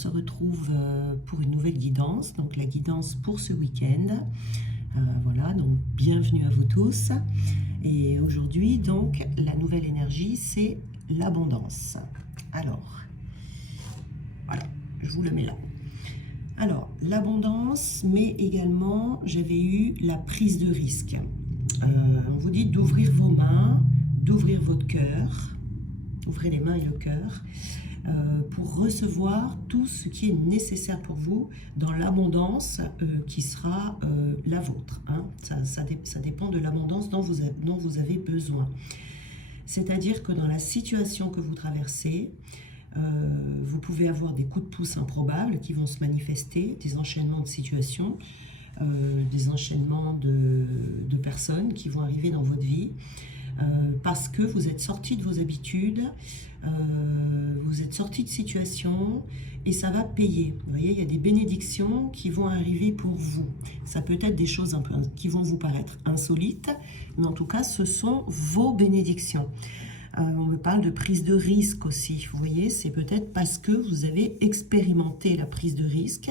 se retrouve pour une nouvelle guidance, donc la guidance pour ce week-end. Voilà, donc bienvenue à vous tous. Et aujourd'hui, donc, la nouvelle énergie, c'est l'abondance. Alors, voilà, je vous le mets là. Alors, l'abondance, mais également, j'avais eu la prise de risque. On vous dit d'ouvrir vos mains, d'ouvrir votre cœur, ouvrez les mains et le cœur, pour recevoir tout ce qui est nécessaire pour vous dans l'abondance qui sera la vôtre. Hein. Ça dépend de l'abondance dont vous avez besoin. C'est-à-dire que dans la situation que vous traversez, vous pouvez avoir des coups de pouce improbables qui vont se manifester, des enchaînements de situations, des enchaînements de personnes qui vont arriver dans votre vie, parce que vous êtes sorti de vos habitudes, vous êtes sorti de situations et ça va payer. Vous voyez, il y a des bénédictions qui vont arriver pour vous. Ça peut être des choses un peu qui vont vous paraître insolites, mais en tout cas, ce sont vos bénédictions. On me parle de prise de risque aussi. Vous voyez, c'est peut-être parce que vous avez expérimenté la prise de risque.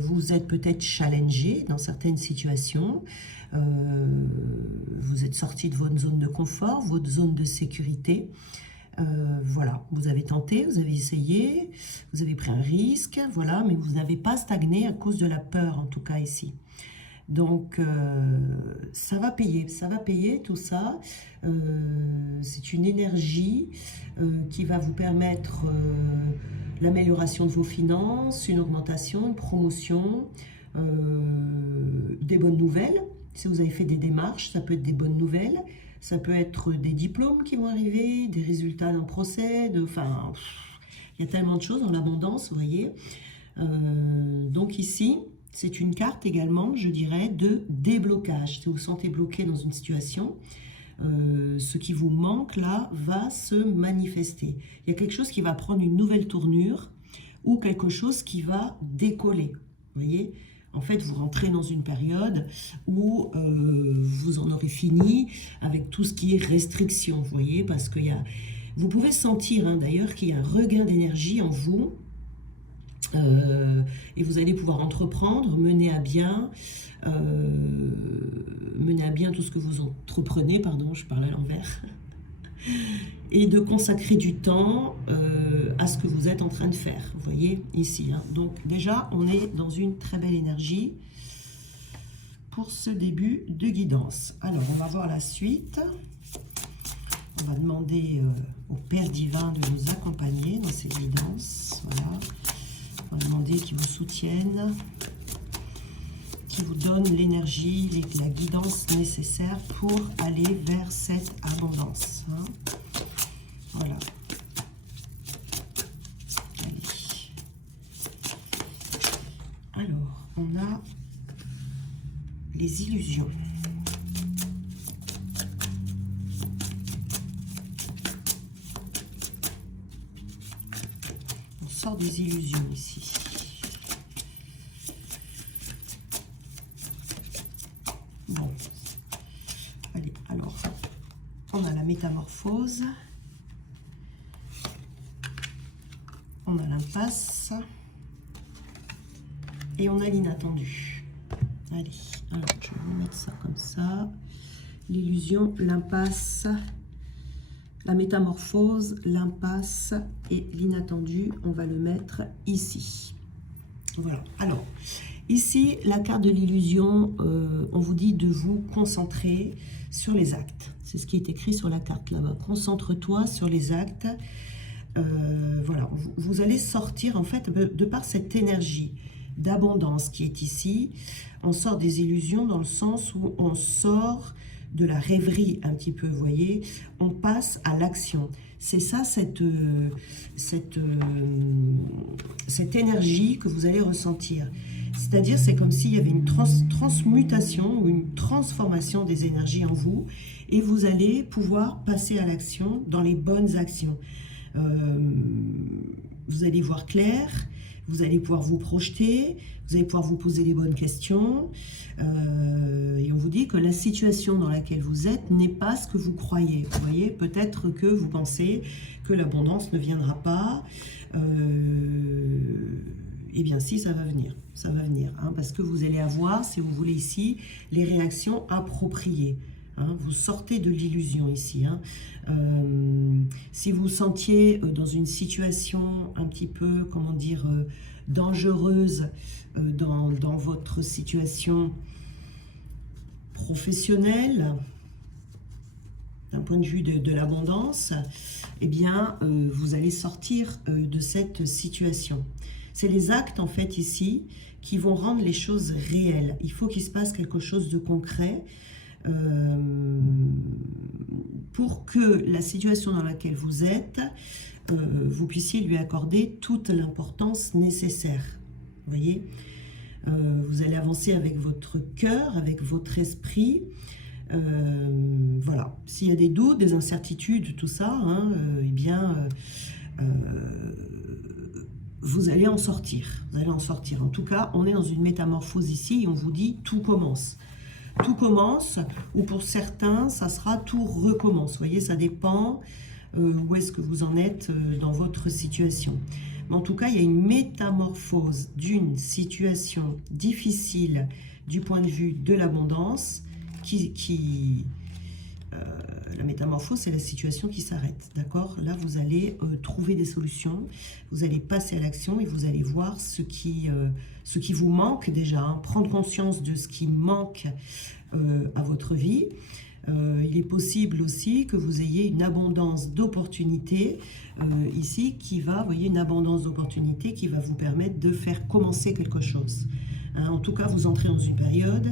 Vous êtes peut-être challengé dans certaines situations. Vous êtes sorti de votre zone de confort, votre zone de sécurité. Voilà, vous avez tenté, vous avez essayé, vous avez pris un risque, voilà, mais vous n'avez pas stagné à cause de la peur, en tout cas ici. Donc, ça va payer tout ça. C'est une énergie qui va vous permettre l'amélioration de vos finances, une augmentation, une promotion, des bonnes nouvelles. Si vous avez fait des démarches, ça peut être des bonnes nouvelles. Ça peut être des diplômes qui vont arriver, des résultats d'un procès, enfin, il y a tellement de choses dans l'abondance, vous voyez. Donc ici, c'est une carte également, je dirais, de déblocage. Si vous vous sentez bloqué dans une situation, ce qui vous manque là va se manifester. Il y a quelque chose qui va prendre une nouvelle tournure ou quelque chose qui va décoller, vous voyez. En fait, vous rentrez dans une période où vous en aurez fini avec tout ce qui est restriction, vous voyez, parce que vous pouvez sentir hein, d'ailleurs qu'il y a un regain d'énergie en vous et vous allez pouvoir entreprendre, mener à bien tout ce que vous entreprenez, pardon, je parle à l'envers, et de consacrer du temps à ce que vous êtes en train de faire, vous voyez, ici. Hein. Donc déjà, on est dans une très belle énergie pour ce début de guidance. Alors, on va voir la suite. On va demander au Père Divin de nous accompagner dans cette guidance. Voilà. On va demander qu'il vous soutienne, qui vous donne l'énergie, la guidance nécessaire pour aller vers cette abondance. Hein. Voilà. Allez. Alors, on a les illusions. On sort des illusions ici. Bon, allez, alors, on a la métamorphose, on a l'impasse et on a l'inattendu. Allez, alors je vais vous mettre ça comme ça. L'illusion, l'impasse, la métamorphose, l'impasse et l'inattendu, on va le mettre ici. Voilà, alors... Ici, la carte de l'illusion, on vous dit de vous concentrer sur les actes. C'est ce qui est écrit sur la carte là-bas. Concentre-toi sur les actes. Voilà, vous allez sortir en fait de par cette énergie d'abondance qui est ici. On sort des illusions dans le sens où on sort de la rêverie un petit peu, vous voyez. On passe à l'action. C'est ça, cette énergie que vous allez ressentir. C'est-à-dire, c'est comme s'il y avait une transmutation ou une transformation des énergies en vous et vous allez pouvoir passer à l'action dans les bonnes actions. Vous allez voir clair, vous allez pouvoir vous projeter, vous allez pouvoir vous poser les bonnes questions. Et on vous dit que la situation dans laquelle vous êtes n'est pas ce que vous croyez. Vous voyez, peut-être que vous pensez que l'abondance ne viendra pas. Eh bien si, ça va venir. Ça va venir, hein, parce que vous allez avoir, si vous voulez ici, les réactions appropriées. Hein, vous sortez de l'illusion ici. Hein. Si vous sentiez dans une situation un petit peu, comment dire, dangereuse dans votre situation professionnelle, d'un point de vue de l'abondance, eh bien, vous allez sortir de cette situation. C'est les actes, en fait, ici, qui vont rendre les choses réelles. Il faut qu'il se passe quelque chose de concret pour que la situation dans laquelle vous êtes, vous puissiez lui accorder toute l'importance nécessaire. Vous voyez, vous allez avancer avec votre cœur, avec votre esprit. Voilà, s'il y a des doutes, des incertitudes, tout ça, hein, eh bien, vous allez en sortir. Vous allez en sortir. En tout cas, on est dans une métamorphose ici et on vous dit tout commence. Tout commence, ou pour certains, ça sera tout recommence. Vous voyez, ça dépend où est-ce que vous en êtes dans votre situation. Mais en tout cas, il y a une métamorphose d'une situation difficile du point de vue de l'abondance la métamorphose, c'est la situation qui s'arrête, d'accord? Là, vous allez trouver des solutions, vous allez passer à l'action et vous allez voir ce qui vous manque déjà, hein, prendre conscience de ce qui manque à votre vie. Il est possible aussi que vous ayez une abondance d'opportunités ici qui va, vous voyez, une abondance d'opportunités qui va vous permettre de faire commencer quelque chose. Hein, en tout cas, vous entrez dans une période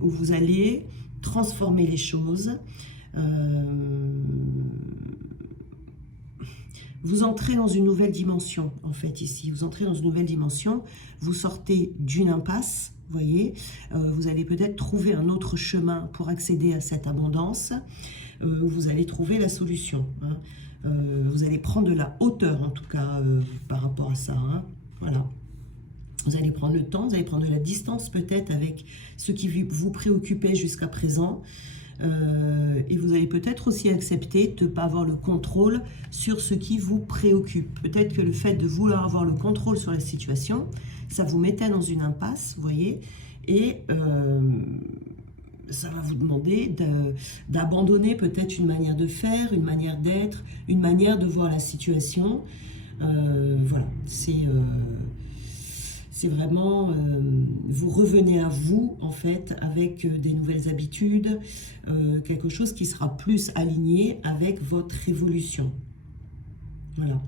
où vous allez transformer les choses. Vous entrez dans une nouvelle dimension, en fait, ici. Vous entrez dans une nouvelle dimension, vous sortez d'une impasse, vous voyez. Vous allez peut-être trouver un autre chemin pour accéder à cette abondance. Vous allez trouver la solution. Hein. Vous allez prendre de la hauteur, en tout cas, par rapport à ça. Hein. Voilà. Vous allez prendre le temps, vous allez prendre de la distance peut-être avec ce qui vous préoccupait jusqu'à présent. Et vous allez peut-être aussi accepter de ne pas avoir le contrôle sur ce qui vous préoccupe. Peut-être que le fait de vouloir avoir le contrôle sur la situation, ça vous mettait dans une impasse, vous voyez, et ça va vous demander d'abandonner peut-être une manière de faire, une manière d'être, une manière de voir la situation. Voilà, c'est vraiment, vous revenez à vous, en fait, avec des nouvelles habitudes, quelque chose qui sera plus aligné avec votre évolution. Voilà.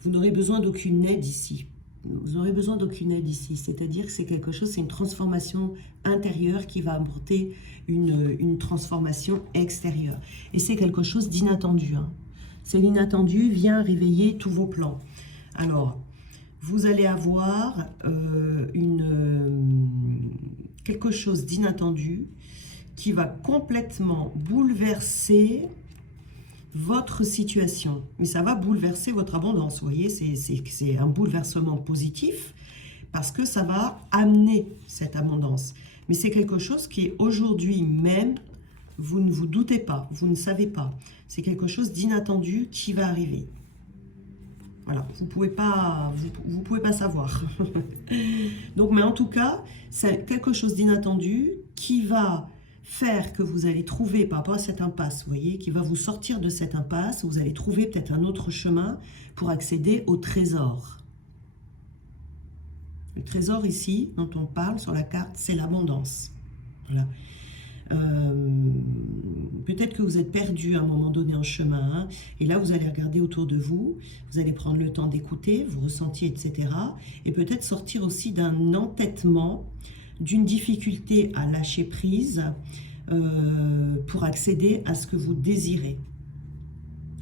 Vous n'aurez besoin d'aucune aide ici. Vous n'aurez besoin d'aucune aide ici. C'est-à-dire que c'est quelque chose, c'est une transformation intérieure qui va apporter une transformation extérieure. Et c'est quelque chose d'inattendu. Hein. C'est l'inattendu vient réveiller tous vos plans. Alors, vous allez avoir quelque chose d'inattendu qui va complètement bouleverser votre situation. Mais ça va bouleverser votre abondance, vous voyez, c'est un bouleversement positif parce que ça va amener cette abondance. Mais c'est quelque chose qui est aujourd'hui même, vous ne vous doutez pas, vous ne savez pas. C'est quelque chose d'inattendu qui va arriver. Voilà, vous pouvez pas savoir. Donc, mais en tout cas, c'est quelque chose d'inattendu qui va faire que vous allez trouver, par rapport à cette impasse, vous voyez, qui va vous sortir de cette impasse, vous allez trouver peut-être un autre chemin pour accéder au trésor. Le trésor ici, dont on parle sur la carte, c'est l'abondance. Voilà. Peut-être que vous êtes perdu à un moment donné en chemin, hein, et là vous allez regarder autour de vous, vous allez prendre le temps d'écouter, vous ressentiez, etc. Et peut-être sortir aussi d'un entêtement, d'une difficulté à lâcher prise pour accéder à ce que vous désirez.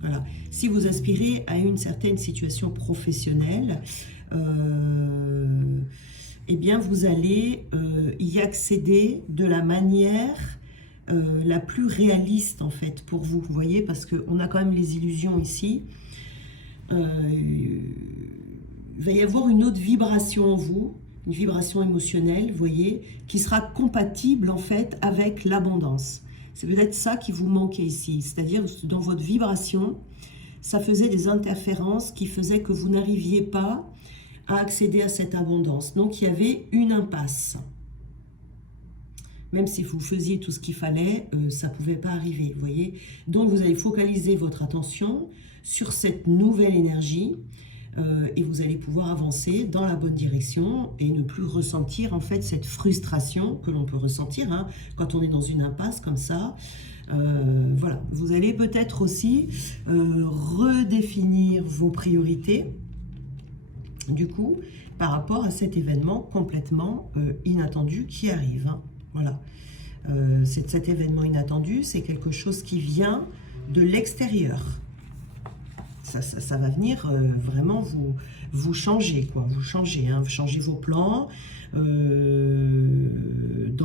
Voilà. Si vous aspirez à une certaine situation professionnelle, eh bien vous allez y accéder de la manière la plus réaliste en fait pour vous, vous voyez, parce qu'on a quand même les illusions ici il va y avoir une autre vibration en vous, une vibration émotionnelle, vous voyez, qui sera compatible en fait avec l'abondance. C'est peut-être ça qui vous manquait ici, c'est-à-dire dans votre vibration, ça faisait des interférences qui faisaient que vous n'arriviez pas à accéder à cette abondance. Donc il y avait une impasse. Même si vous faisiez tout ce qu'il fallait, ça ne pouvait pas arriver, vous voyez. Donc vous allez focaliser votre attention sur cette nouvelle énergie et vous allez pouvoir avancer dans la bonne direction et ne plus ressentir en fait cette frustration que l'on peut ressentir hein, quand on est dans une impasse comme ça. Voilà, vous allez peut-être aussi redéfinir vos priorités, du coup, par rapport à cet événement complètement inattendu qui arrive. Hein. Voilà, cet événement inattendu, c'est quelque chose qui vient de l'extérieur. Ça va venir vraiment vous changer, quoi. Vous changez, hein, vous changez vos plans dans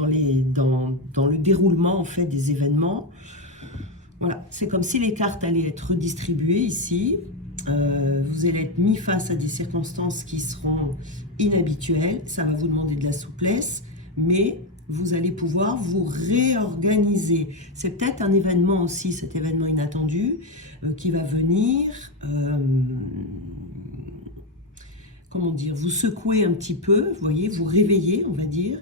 le déroulement en fait des événements. Voilà, c'est comme si les cartes allaient être redistribuées ici. Vous allez être mis face à des circonstances qui seront inhabituelles. Ça va vous demander de la souplesse, mais vous allez pouvoir vous réorganiser. C'est peut-être un événement aussi, cet événement inattendu, qui va venir, comment dire, vous secouer un petit peu, vous voyez, vous réveiller, on va dire,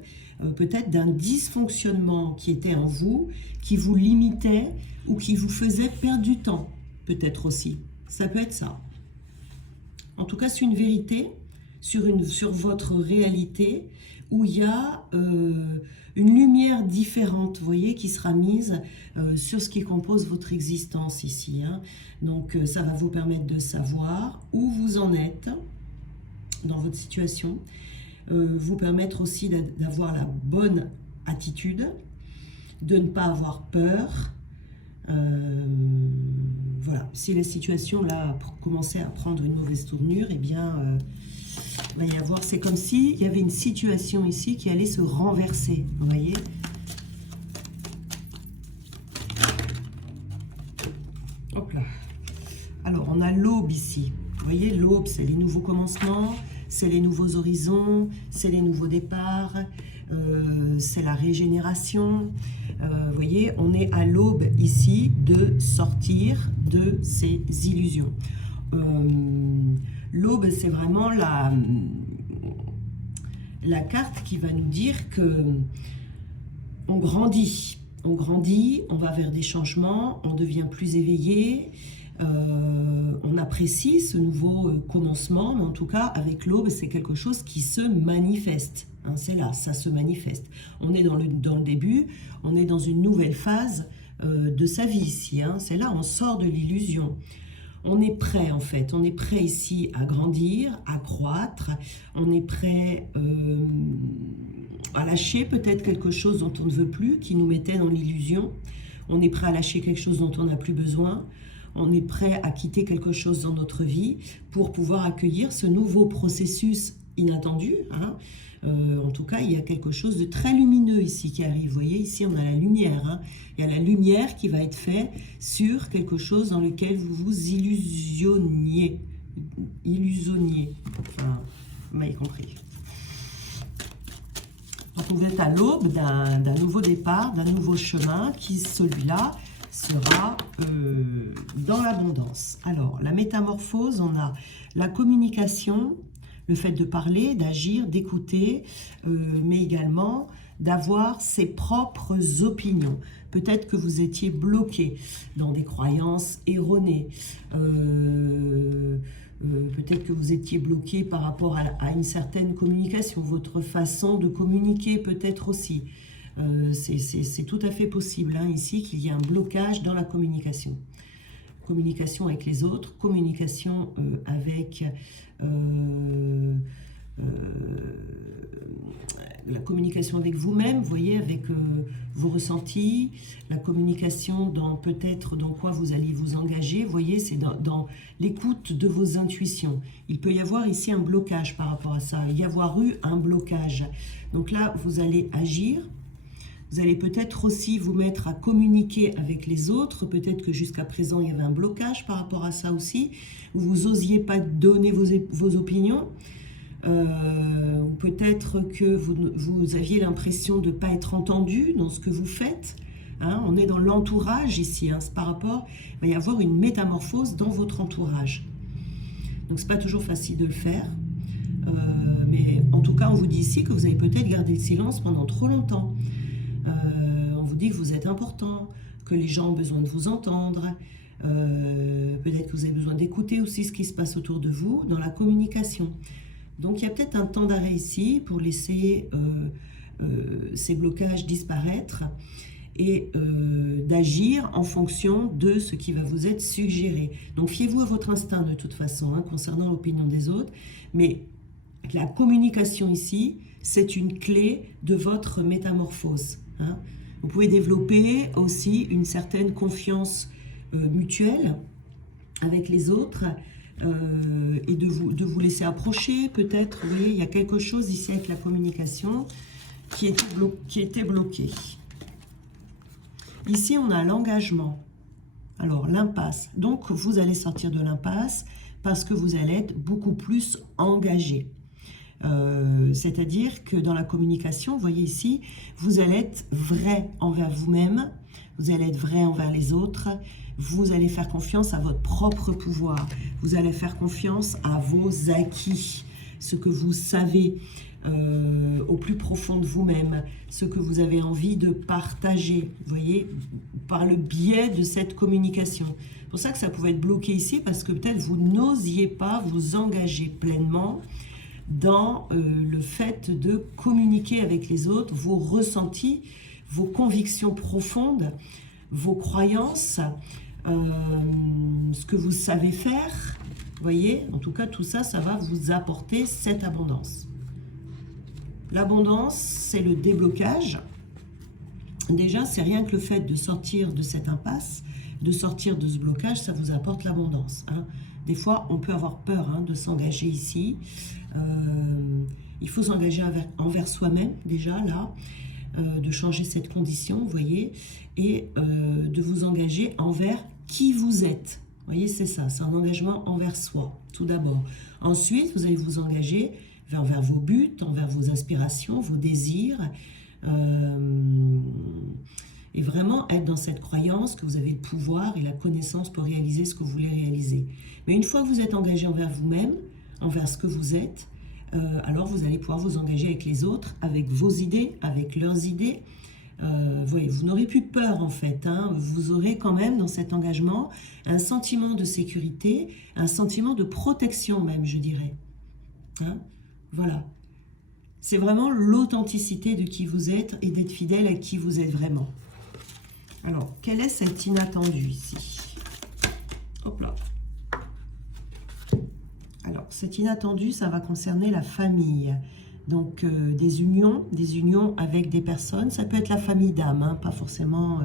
peut-être d'un dysfonctionnement qui était en vous, qui vous limitait ou qui vous faisait perdre du temps, peut-être aussi. Ça peut être ça. En tout cas, c'est une vérité sur votre réalité où il y a une lumière différente, vous voyez, qui sera mise sur ce qui compose votre existence ici. Hein. Donc, ça va vous permettre de savoir où vous en êtes dans votre situation, vous permettre aussi d'avoir la bonne attitude, de ne pas avoir peur. Voilà, si la situation là commençait à prendre une mauvaise tournure, eh bien, il va y avoir, c'est comme s'il y avait une situation ici qui allait se renverser, vous voyez. Hop là. Alors, on a l'aube ici. Vous voyez, l'aube, c'est les nouveaux commencements, c'est les nouveaux horizons, c'est les nouveaux départs, c'est la régénération. Vous voyez, on est à l'aube ici de sortir de ces illusions. L'aube, c'est vraiment la carte qui va nous dire que on grandit, on va vers des changements, on devient plus éveillé, on apprécie ce nouveau commencement, mais en tout cas, avec l'aube, c'est quelque chose qui se manifeste. Hein, c'est là, ça se manifeste. On est dans le début, on est dans une nouvelle phase de sa vie ici. Hein, c'est là, on sort de l'illusion. On est prêt en fait, on est prêt ici à grandir, à croître, on est prêt à lâcher peut-être quelque chose dont on ne veut plus, qui nous mettait dans l'illusion. On est prêt à lâcher quelque chose dont on n'a plus besoin. On est prêt à quitter quelque chose dans notre vie pour pouvoir accueillir ce nouveau processus inattendu. Hein. En tout cas, il y a quelque chose de très lumineux ici qui arrive. Vous voyez, ici, on a la lumière. Hein. Il y a la lumière qui va être faite sur quelque chose dans lequel vous vous illusionniez. Enfin, vous m'avez compris. Donc, vous êtes à l'aube d'un nouveau départ, d'un nouveau chemin qui, celui-là, sera dans l'abondance. Alors, la métamorphose, on a la communication, le fait de parler, d'agir, d'écouter, mais également d'avoir ses propres opinions. Peut-être que vous étiez bloqué dans des croyances erronées. Peut-être que vous étiez bloqué par rapport à une certaine communication, votre façon de communiquer peut-être aussi. C'est tout à fait possible hein, ici qu'il y ait un blocage dans la communication. Communication avec les autres, communication avec la communication avec vous-même, vous voyez, avec vos ressentis, la communication dans peut-être dans quoi vous allez vous engager, vous voyez, c'est dans l'écoute de vos intuitions. Il peut y avoir ici un blocage par rapport à ça, il y avoir eu un blocage. Donc là, vous allez agir, Vous allez peut-être aussi vous mettre à communiquer avec les autres. Peut-être que jusqu'à présent, il y avait un blocage par rapport à ça aussi. Vous n'osiez pas donner vos opinions. Ou peut-être que vous aviez l'impression de ne pas être entendu dans ce que vous faites. Hein, on est dans l'entourage ici. Hein, c'est par rapport, il va y avoir une métamorphose dans votre entourage. Donc, ce n'est pas toujours facile de le faire. Mais en tout cas, on vous dit ici que vous avez peut-être gardé le silence pendant trop longtemps. On vous dit que vous êtes important, que les gens ont besoin de vous entendre. Peut-être que vous avez besoin d'écouter aussi ce qui se passe autour de vous dans la communication. Donc, il y a peut-être un temps d'arrêt ici pour laisser ces blocages disparaître et d'agir en fonction de ce qui va vous être suggéré. Donc, fiez-vous à votre instinct de toute façon, hein, concernant l'opinion des autres. Mais la communication ici, c'est une clé de votre métamorphose. Hein. Vous pouvez développer aussi une certaine confiance mutuelle avec les autres et de vous laisser approcher. Peut-être, vous voyez, il y a quelque chose ici avec la communication qui était bloqué. Ici, on a l'engagement. Alors, l'impasse. Donc, vous allez sortir de l'impasse parce que vous allez être beaucoup plus engagé. C'est-à-dire que dans la communication, vous voyez ici, vous allez être vrai envers vous-même, vous allez être vrai envers les autres, vous allez faire confiance à votre propre pouvoir, vous allez faire confiance à vos acquis, ce que vous savez au plus profond de vous-même, ce que vous avez envie de partager, vous voyez, par le biais de cette communication. C'est pour ça que ça pouvait être bloqué ici, parce que peut-être vous n'osiez pas vous engager pleinement dans le fait de communiquer avec les autres, vos ressentis, vos convictions profondes, vos croyances, ce que vous savez faire. Vous voyez, en tout cas, tout ça, ça va vous apporter cette abondance. L'abondance, c'est le déblocage. Déjà, c'est rien que le fait de sortir de cette impasse, de sortir de ce blocage, ça vous apporte l'abondance. Hein. Des fois, on peut avoir peur de s'engager ici. Il faut s'engager envers soi-même, déjà, là, de changer cette condition, vous voyez, et de vous engager envers qui vous êtes. Vous voyez, c'est ça, c'est un engagement envers soi, tout d'abord. Ensuite, vous allez vous engager envers vos buts, envers vos aspirations, vos désirs, et vraiment être dans cette croyance que vous avez le pouvoir et la connaissance pour réaliser ce que vous voulez réaliser. Mais une fois que vous êtes engagé envers vous-même, envers ce que vous êtes, alors vous allez pouvoir vous engager avec les autres, avec vos idées, avec leurs idées. Voyez, vous n'aurez plus peur en fait, hein. Vous aurez quand même dans cet engagement un sentiment de sécurité, un sentiment de protection même, je dirais. Hein, voilà. C'est vraiment l'authenticité de qui vous êtes et d'être fidèle à qui vous êtes vraiment. Alors, quel est cet inattendu ici? Hop là. Alors, cet inattendu, ça va concerner la famille. Donc, des unions avec des personnes. Ça peut être la famille d'âme, hein, pas forcément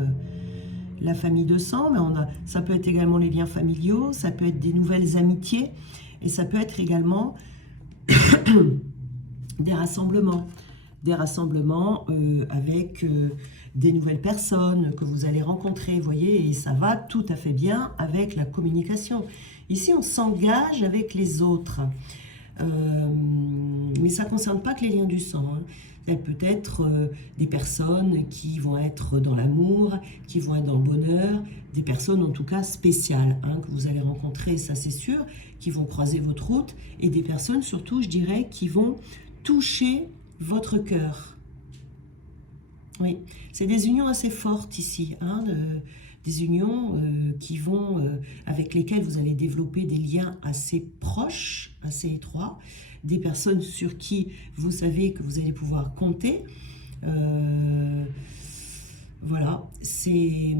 la famille de sang, mais ça peut être également les liens familiaux, ça peut être des nouvelles amitiés, et ça peut être également des rassemblements avec des nouvelles personnes que vous allez rencontrer, vous voyez, et ça va tout à fait bien avec la communication. Ici, on s'engage avec les autres, mais ça ne concerne pas que les liens du sang, hein. Ça peut être des personnes qui vont être dans l'amour, qui vont être dans le bonheur, des personnes en tout cas spéciales, hein, que vous allez rencontrer, ça c'est sûr, qui vont croiser votre route, et des personnes surtout, je dirais, qui vont toucher votre cœur. Oui, c'est des unions assez fortes ici, hein, des unions avec lesquelles vous allez développer des liens assez proches, assez étroits, des personnes sur qui vous savez que vous allez pouvoir compter. Voilà, c'est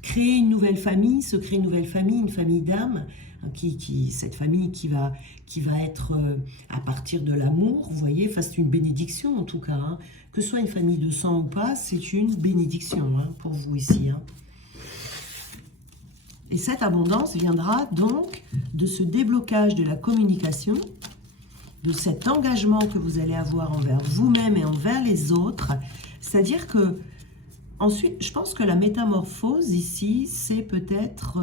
créer une nouvelle famille, se créer une nouvelle famille, une famille d'âme, cette famille qui va être à partir de l'amour, vous voyez, enfin, c'est une bénédiction en tout cas, hein. Que ce soit une famille de sang ou pas, c'est une bénédiction, hein, pour vous ici, hein. Et cette abondance viendra donc de ce déblocage de la communication de cet engagement que vous allez avoir envers vous-même et envers les autres. C'est-à-dire que, ensuite, je pense que la métamorphose ici, c'est peut-être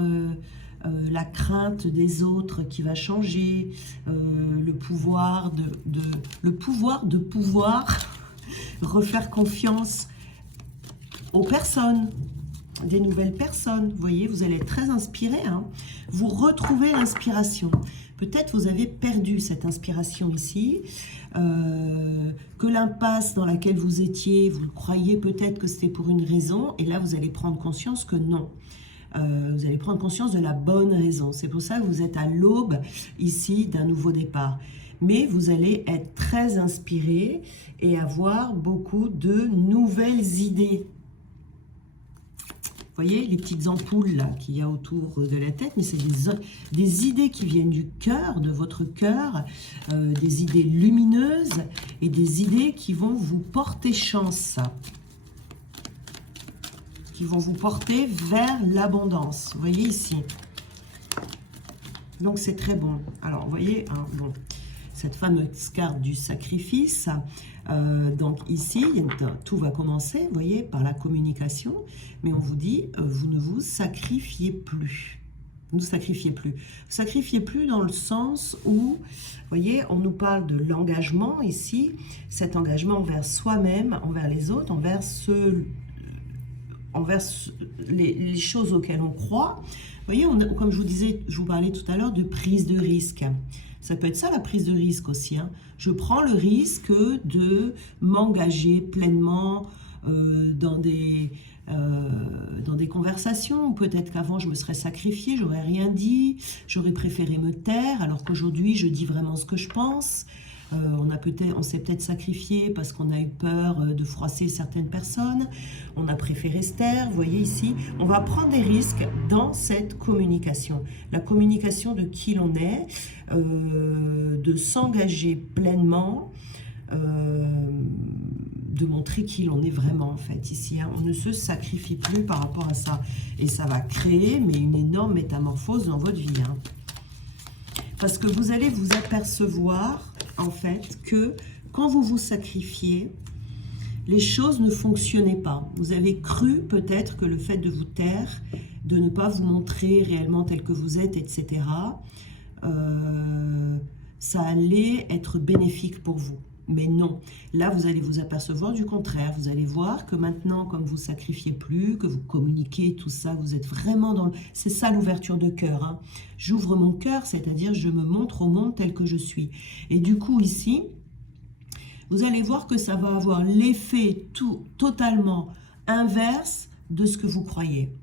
la crainte des autres qui va changer, le pouvoir de pouvoir refaire confiance aux personnes, des nouvelles personnes. Vous voyez, vous allez être très inspiré, hein. Vous retrouvez l'inspiration. Peut-être vous avez perdu cette inspiration ici, que l'impasse dans laquelle vous étiez, vous croyez peut-être que c'était pour une raison, et là vous allez prendre conscience que non. Vous allez prendre conscience de la bonne raison. C'est pour ça que vous êtes à l'aube ici d'un nouveau départ. Mais vous allez être très inspiré et avoir beaucoup de nouvelles idées. Vous voyez les petites ampoules là qu'il y a autour de la tête, mais c'est des idées qui viennent du cœur, de votre cœur, des idées lumineuses et des idées qui vont vous porter chance, qui vont vous porter vers l'abondance. Vous voyez ici. Donc c'est très bon. Alors vous voyez, hein, bon, cette fameuse carte du sacrifice. Donc ici, tout va commencer, vous voyez, par la communication, mais on vous dit, vous ne vous sacrifiez plus. Ne vous sacrifiez plus. Vous sacrifiez plus dans le sens où, vous voyez, on nous parle de l'engagement ici, cet engagement envers soi-même, envers les autres, envers les choses auxquelles on croit. Vous voyez, comme je vous disais, je vous parlais tout à l'heure de prise de risque. Ça peut être ça la prise de risque aussi, hein. Je prends le risque de m'engager pleinement dans des conversations. Peut-être qu'avant je me serais sacrifiée, j'aurais rien dit, j'aurais préféré me taire, alors qu'aujourd'hui je dis vraiment ce que je pense. On s'est peut-être sacrifié parce qu'on a eu peur de froisser certaines personnes. On a préféré se taire, vous voyez ici. On va prendre des risques dans cette communication. La communication de qui l'on est, de s'engager pleinement, de montrer qui l'on est vraiment en fait ici. Hein. On ne se sacrifie plus par rapport à ça. Et ça va créer une énorme métamorphose dans votre vie. Hein. Parce que vous allez vous apercevoir en fait que quand vous vous sacrifiez, les choses ne fonctionnaient pas. Vous avez cru peut-être que le fait de vous taire, de ne pas vous montrer réellement tel que vous êtes, etc., ça allait être bénéfique pour vous. Mais non, là vous allez vous apercevoir du contraire. Vous allez voir que maintenant, comme vous ne sacrifiez plus, que vous communiquez, tout ça, vous êtes vraiment dans... C'est ça l'ouverture de cœur. Hein. J'ouvre mon cœur, c'est-à-dire je me montre au monde tel que je suis. Et du coup ici, vous allez voir que ça va avoir l'effet totalement inverse de ce que vous croyez.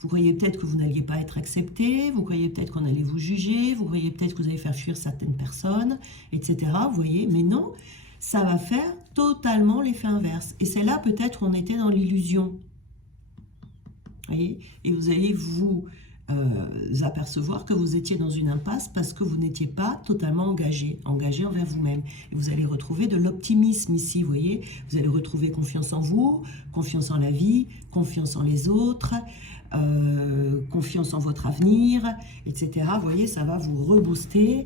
Vous croyez peut-être que vous n'alliez pas être accepté, vous croyez peut-être qu'on allait vous juger, vous croyez peut-être que vous allez faire fuir certaines personnes, etc. Vous voyez, mais non, ça va faire totalement l'effet inverse. Et c'est là peut-être qu'on était dans l'illusion. Voyez, et vous allez vous apercevoir que vous étiez dans une impasse parce que vous n'étiez pas totalement engagé envers vous-même. Et vous allez retrouver de l'optimisme ici, vous voyez. Vous allez retrouver confiance en vous, confiance en la vie, confiance en les autres, confiance en votre avenir, etc. Vous voyez, ça va vous rebooster,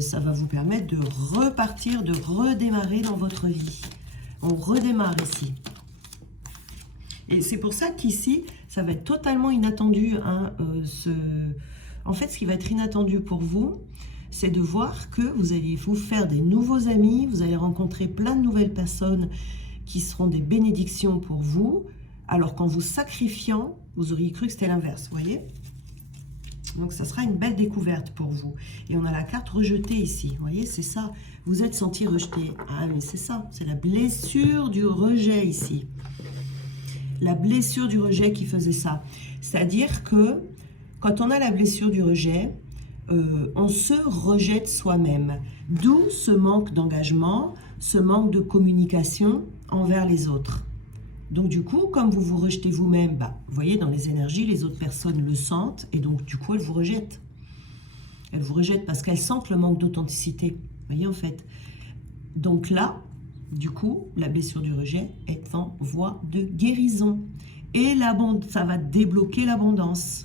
ça va vous permettre de repartir, de redémarrer dans votre vie. On redémarre ici. Et c'est pour ça qu'ici, ça va être totalement inattendu. Hein, En fait, ce qui va être inattendu pour vous, c'est de voir que vous allez vous faire des nouveaux amis, vous allez rencontrer plein de nouvelles personnes qui seront des bénédictions pour vous, alors qu'en vous sacrifiant, vous auriez cru que c'était l'inverse, vous voyez? Donc, ça sera une belle découverte pour vous. Et on a la carte rejetée ici, vous voyez, c'est ça. Vous êtes senti rejeté. Ah, mais c'est ça, c'est la blessure du rejet ici. La blessure du rejet qui faisait ça. C'est-à-dire que quand on a la blessure du rejet, on se rejette soi-même. D'où ce manque d'engagement, ce manque de communication envers les autres. Donc du coup, comme vous vous rejetez vous-même, vous voyez, dans les énergies, les autres personnes le sentent et donc du coup, elles vous rejettent. Elles vous rejettent parce qu'elles sentent le manque d'authenticité. Vous voyez, en fait. Donc là, du coup, la blessure du rejet est en voie de guérison. Et ça va débloquer l'abondance.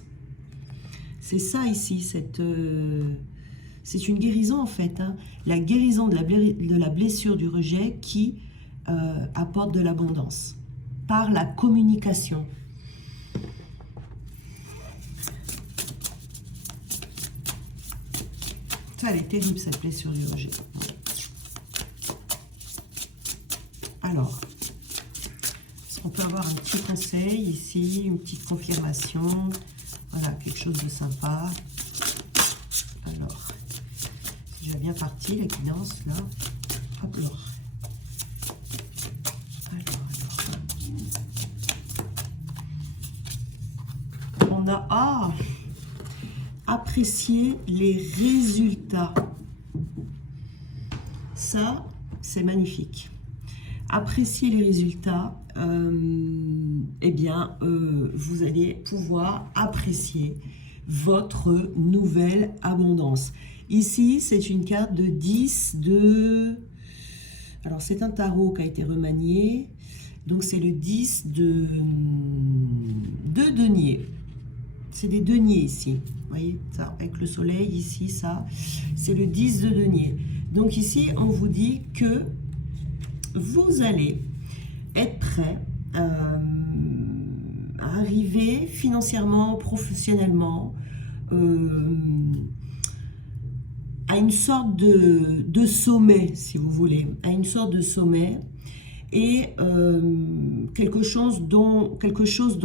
C'est ça ici, C'est une guérison en fait, hein. La guérison de la blessure du rejet qui apporte de l'abondance par la communication. Ça, elle est terrible, cette blessure du rejet. Alors, est-ce qu'on peut avoir un petit conseil ici, une petite confirmation? Voilà, quelque chose de sympa. Alors, c'est déjà bien parti, la guidance, là. Hop là. Alors. On a... apprécier les résultats. Ça, c'est magnifique. Apprécier les résultats, eh bien, vous allez pouvoir apprécier votre nouvelle abondance. Ici, c'est une carte de 10 de... Alors, c'est un tarot qui a été remanié. Donc, c'est le 10 de denier. C'est des deniers ici. Vous voyez, ça, avec le soleil ici, ça, c'est le 10 de denier. Donc, ici, on vous dit que vous allez être prêt à arriver financièrement, professionnellement, à une sorte de sommet, si vous voulez, à une sorte de sommet, et quelque chose dont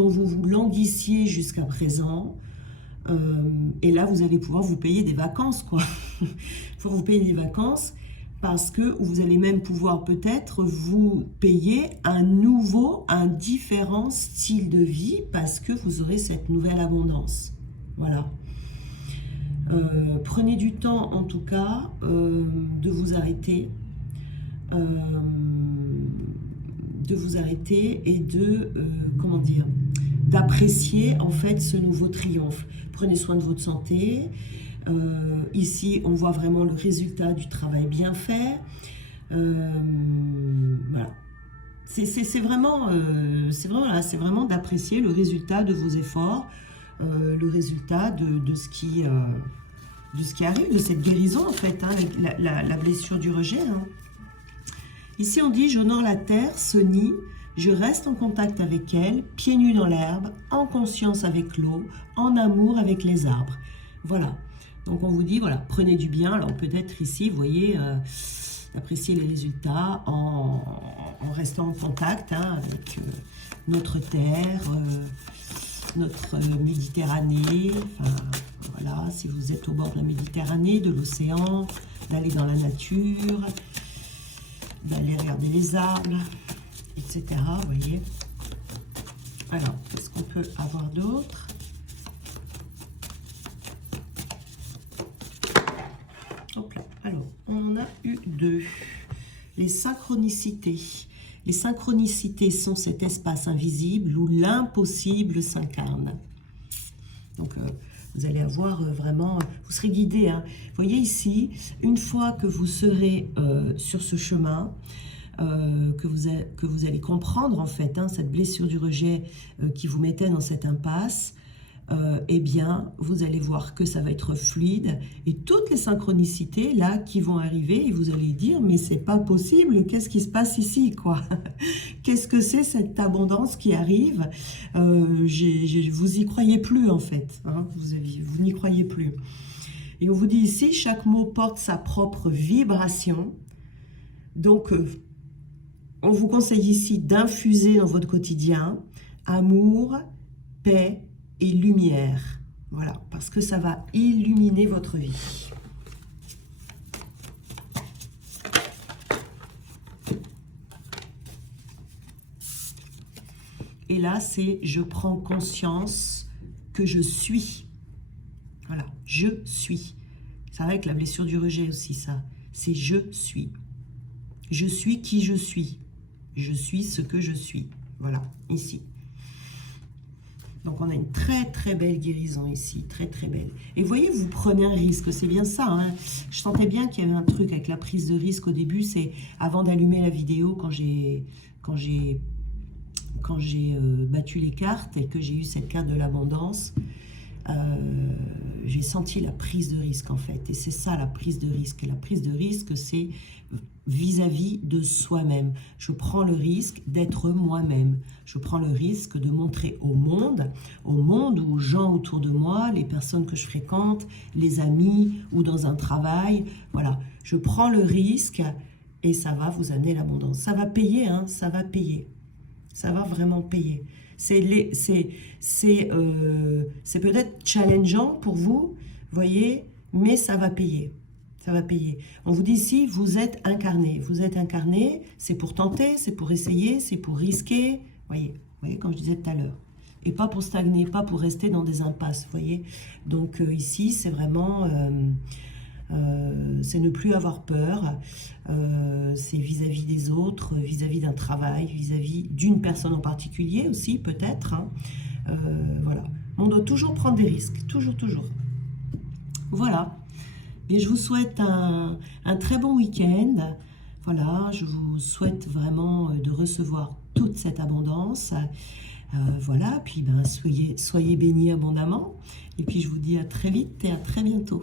vous vous languissiez jusqu'à présent, et là vous allez pouvoir vous payer des vacances, quoi. Pour vous payer des vacances, parce que vous allez même pouvoir peut-être vous payer un différent style de vie, parce que vous aurez cette nouvelle abondance. Voilà. Prenez du temps, en tout cas, de vous arrêter. Et de, comment dire, d'apprécier en fait ce nouveau triomphe. Prenez soin de votre santé. Ici, on voit vraiment le résultat du travail bien fait. Voilà. C'est vraiment d'apprécier le résultat de vos efforts, le résultat de ce qui arrive, de cette guérison en fait, hein, la blessure du rejet. Hein. Ici, on dit « J'honore la terre, ce nid, je reste en contact avec elle, pieds nus dans l'herbe, en conscience avec l'eau, en amour avec les arbres. » Voilà. Donc, on vous dit, voilà, prenez du bien. Alors, peut-être ici, vous voyez, apprécier les résultats en restant en contact, hein, avec notre terre, notre Méditerranée. Enfin, voilà, si vous êtes au bord de la Méditerranée, de l'océan, d'aller dans la nature, d'aller regarder les arbres, etc. Vous voyez. Alors, qu'est-ce qu'on peut avoir d'autre? Hop là. Alors, on en a eu deux. Les synchronicités. Les synchronicités sont cet espace invisible où l'impossible s'incarne. Donc, vous allez avoir vraiment... Vous serez guidé. Hein. Vous voyez ici, une fois que vous serez sur ce chemin, que vous allez comprendre en fait, hein, cette blessure du rejet qui vous mettait dans cette impasse, eh bien, vous allez voir que ça va être fluide et toutes les synchronicités là qui vont arriver et vous allez dire mais c'est pas possible, qu'est-ce qui se passe ici quoi? Qu'est-ce que c'est cette abondance qui arrive? Vous y croyez plus en fait, hein, vous n'y croyez plus. Et on vous dit ici, chaque mot porte sa propre vibration. Donc, on vous conseille ici d'infuser dans votre quotidien amour, paix et lumière. Voilà, parce que ça va illuminer votre vie. Et là, c'est je prends conscience que je suis. Voilà, je suis. C'est avec la blessure du rejet aussi, ça. C'est je suis. Je suis qui je suis. Je suis ce que je suis. Voilà, ici. Donc, on a une très, très belle guérison ici. Très, très belle. Et vous voyez, vous prenez un risque. C'est bien ça. Hein. Je sentais bien qu'il y avait un truc avec la prise de risque au début. C'est avant d'allumer la vidéo, quand j'ai battu les cartes et que j'ai eu cette carte de l'abondance, j'ai senti la prise de risque en fait. Et c'est ça la prise de risque. Et la prise de risque, c'est vis-à-vis de soi-même. Je prends le risque d'être moi-même. Je prends le risque de montrer au monde ou aux gens autour de moi, les personnes que je fréquente, les amis ou dans un travail. Voilà, je prends le risque et ça va vous amener l'abondance. Ça va payer, hein, ça va payer. Ça va vraiment payer. C'est peut-être challengeant pour vous, voyez, mais ça va payer. Ça va payer. On vous dit ici, vous êtes incarné. Vous êtes incarné, c'est pour tenter, c'est pour essayer, c'est pour risquer. Voyez, comme je disais tout à l'heure. Et pas pour stagner, pas pour rester dans des impasses, voyez. Donc ici, c'est vraiment... c'est ne plus avoir peur, c'est vis-à-vis des autres, vis-à-vis d'un travail, vis-à-vis d'une personne en particulier aussi, peut-être. Hein. Voilà. On doit toujours prendre des risques, toujours, toujours. Voilà. Et je vous souhaite un très bon week-end. Voilà, je vous souhaite vraiment de recevoir toute cette abondance. Voilà, puis ben, soyez bénis abondamment. Et puis je vous dis à très vite et à très bientôt.